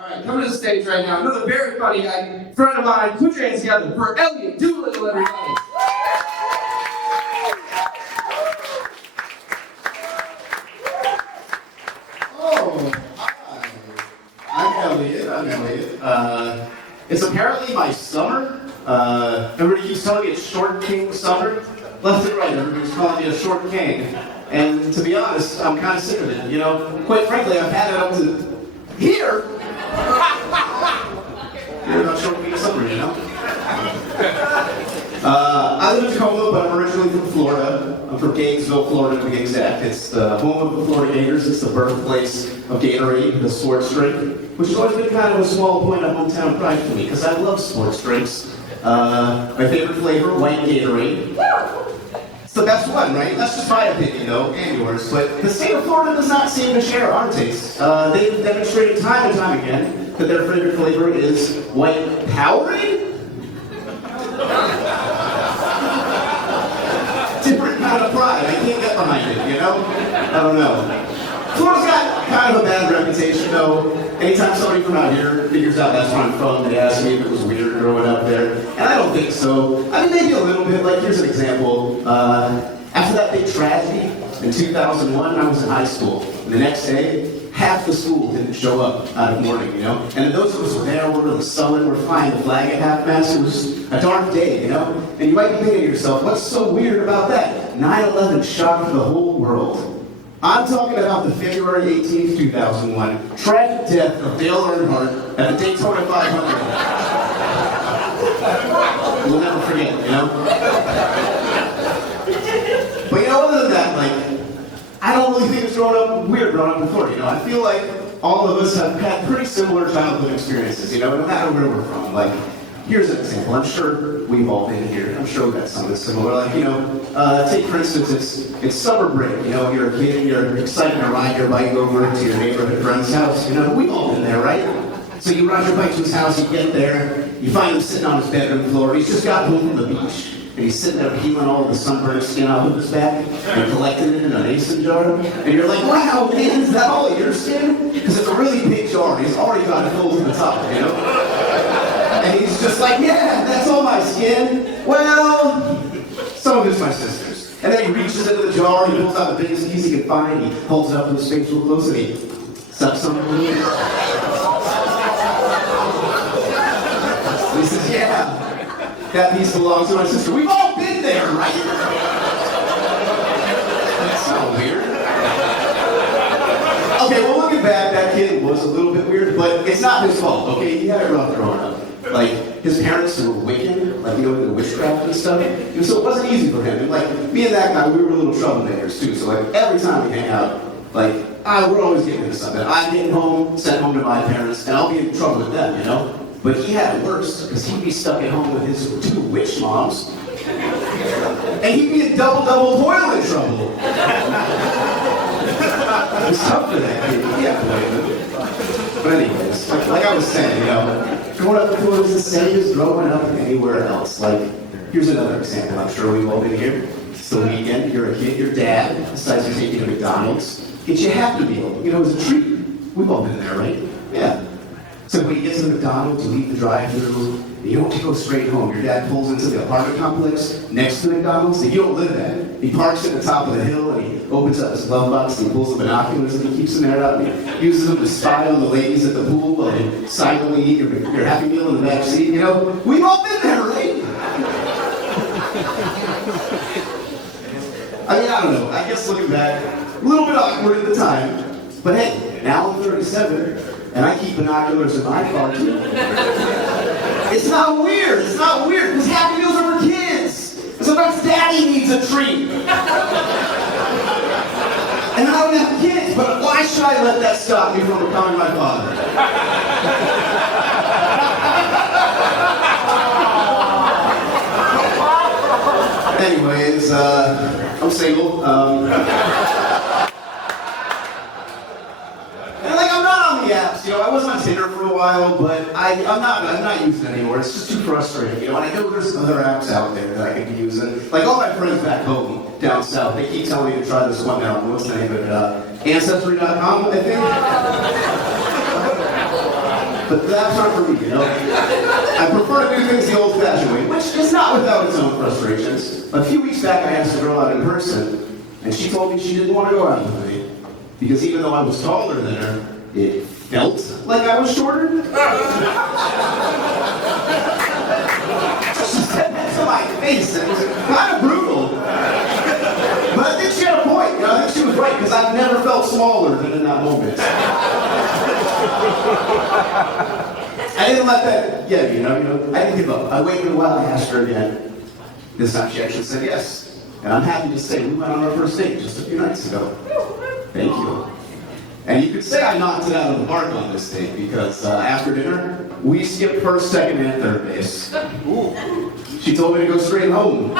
All right, coming to the stage right now, another very funny guy, friend of mine. Put your hands together for Elliott Doolittle, everybody. Oh, hi. I'm Elliott. It's apparently my summer. Everybody keeps telling me it's Short King summer. Left and right, everybody's calling me a Short King. And to be honest, I'm kind of sick of it. You know, quite frankly, I've had it up to here. You're not Short King summer, you know? I live in Tacoma, but I'm originally from Florida. I'm from Gainesville, Florida, to be exact. It's the home of the Florida Gators. It's the birthplace of Gatorade, the sports drink, which has always been kind of a small point of hometown pride for me, because I love sports drinks. My favorite flavor, white Gatorade. It's the best one, right? That's just my opinion, though, and yours. But the state of Florida does not seem to share our tastes. They've demonstrated time and time again that their favorite flavor is white Powerade? Different kind of pride. I can't get behind it, you know? I don't know. Florida's got kind of a bad reputation, though. Anytime somebody from out here figures out that's where I'm from, they ask me if it was weird growing up there. And I don't think so. I mean, maybe a little bit. Like, here's an example. After that big tragedy in 2001, I was in high school. And the next day, half the school didn't show up out of mourning, you know? And those of us who were there, we're really sullen, we're flying the flag at half-mast. It was a dark day, you know? And you might be thinking to yourself, what's so weird about that? 9/11 shocked the whole world. I'm talking about the February 18th, 2001 tragic death of Dale Earnhardt at the Daytona 500. We'll never forget, you know? But you know, other than that, like, I don't really think it's weird growing up in Florida, you know? I feel like all of us have had pretty similar childhood experiences, you know, no matter where we're from. Like, here's an example. I'm sure we've all been here. I'm sure we've got something similar. Like, you know, take for instance, it's summer break. You know, you're a kid and you're excited to ride your bike over to your neighborhood friend's house. You know, we've all been there, right? So you ride your bike to his house, you get there, you find him sitting on his bedroom floor. He's just got home from the beach. And he's sitting there peeling all of the sunburned skin off of his back and collecting it in a mason jar. And you're like, wow, man, is that all of your skin? Because it's a really big jar. He's already got it full to the top, you know? And he's just like, yeah, that's all my skin. Well, some of it's my sister's. And then he reaches into the jar, he pulls out the biggest piece he can find, he holds it up to his face real close, and he sucks some of it. He says, yeah, that piece belongs to my sister. We've all been there, right? That's not weird. Okay, well, looking back, that kid was a little bit weird, but it's not his fault, okay? He had it rough growing up. Like, his parents were Wiccan, like, you know, into witchcraft and stuff. And so it wasn't easy for him. And, like, me and that guy, we were little troublemakers, too. So, like, every time we hang out, like, we're always getting into something. I'm getting home, sent home to my parents, and I'll be in trouble with them, you know? But he had it worse, because he'd be stuck at home with his 2 witch moms. And he'd be in double toilet trouble. It was tough for that kid. Yeah, but anyways, like I was saying, you know, growing up in Florida is the same as growing up anywhere else. Like, here's another example. I'm sure we've all been here. It's the weekend. You're a kid. Your dad decides to take you to McDonald's. Get you a Happy Meal. You know, as a treat. We've all been there, right? Yeah. So when you get to the McDonald's, you leave the drive-thru. You don't go straight home. Your dad pulls into the apartment complex next to McDonald's that you don't live at. He parks at the top of the hill and he opens up his glove box and he pulls the binoculars and he keeps them there out and he uses them to spy on the ladies at the pool while they silently eat your Happy Meal in the back seat. You know, we've all been there, right? I mean, I don't know. I guess looking back, a little bit awkward at the time. But hey, now I'm 37 and I keep binoculars in my car too. It's not weird, because Happy Meals are for kids. Sometimes daddy needs a treat. And I don't have kids, but why should I let that stop me from becoming my father? Anyways, I'm single. Apps, you know, I was on Tinder for a while, but I'm not using it anymore. It's just too frustrating, you know. And I know there's other apps out there that I could be using. Like all my friends back home, down south, they keep telling me to try this one now. What's the name of it? Ancestry.com, I think. But that's not for me, you know? I prefer to do things the old-fashioned way, which is not without its own frustrations. A few weeks back, I asked a girl out in person, and she told me she didn't want to go out with me. Because even though I was taller than her, it felt like I was shorter. She said that to my face. It was kind of brutal. But I think she had a point. You know, I think she was right, because I've never felt smaller than in that moment. I didn't let that get me, you know, I didn't give up. I waited a while, I asked her again. This time she actually said yes. And I'm happy to say we went on our first date just a few nights ago. Thank you. And you could say I knocked it out of the park on this date because after dinner, we skipped first, second, and third base. Ooh. She told me to go straight home.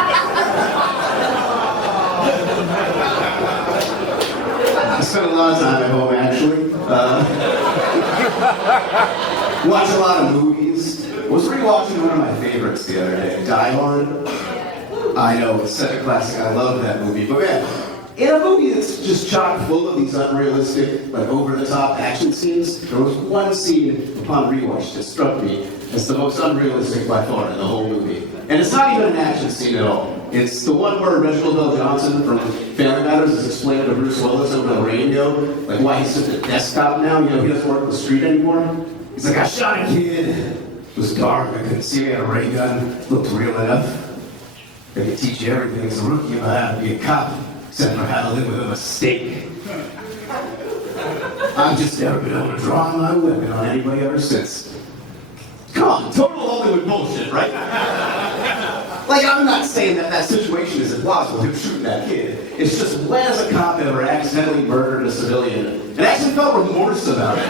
I spent a lot of time at home, actually. Watched a lot of movies. Was rewatching one of my favorites the other day, Die Hard. I know, it's such a classic. I love that movie. But man, in a movie that's just chock full of these unrealistic, like over-the-top action scenes, there was one scene upon rewatch that struck me as the most unrealistic by far in the whole movie. And it's not even an action scene at all. It's the one where Reginald Bell Johnson from Family Matters is explaining to Bruce Willis over the radio, like why he's such a desktop now. You know, he doesn't work the street anymore. He's like, I shot a kid. It was dark. I couldn't see. I had a ray gun. Looked real enough. They can teach you everything as a rookie about how to be a cop, except for how to live with a mistake. I've just never been able to draw my weapon on anybody ever since. Come on, total Hollywood bullshit, right? Like, I'm not saying that that situation is implausible, him shooting that kid. It's just, when has a cop ever accidentally murdered a civilian and actually felt remorse about it?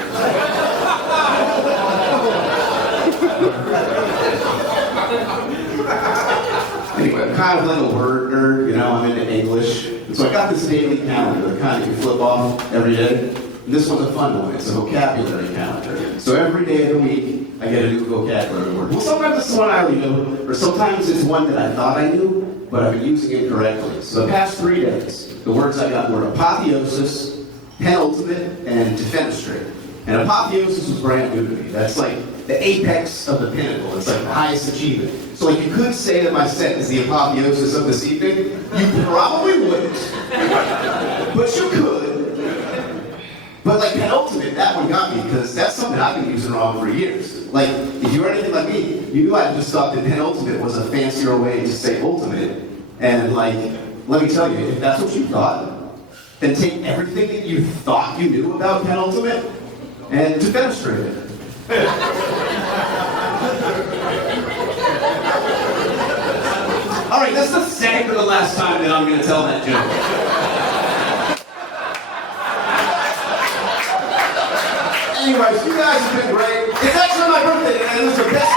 Anyway, I'm kind of like a word nerd, you know, I'm into English. And so I got this daily calendar that kind of you flip off every day. And this one's a fun one, it's a vocabulary calendar. So every day of the week, I get a new vocabulary word. Well, sometimes it's one I already know, or sometimes it's one that I thought I knew, but I've been using it incorrectly. So the past 3 days, the words I got were apotheosis, penultimate, and defenestrate. And apotheosis was brand new to me. That's like the apex of the pinnacle. It's like the highest achievement. So like you could say that my set is the apotheosis of this evening. You probably wouldn't. But you could. But like penultimate, that one got me because that's something I've been using wrong for years. Like, if you were anything like me, you knew I just thought that penultimate was a fancier way to say ultimate. And like, let me tell you, if that's what you thought, then take everything that you thought you knew about penultimate and defenestrate it. All right, that's the second or the last time that I'm going to tell that joke. Anyways, you guys have been great. It's actually my birthday today, and it was the best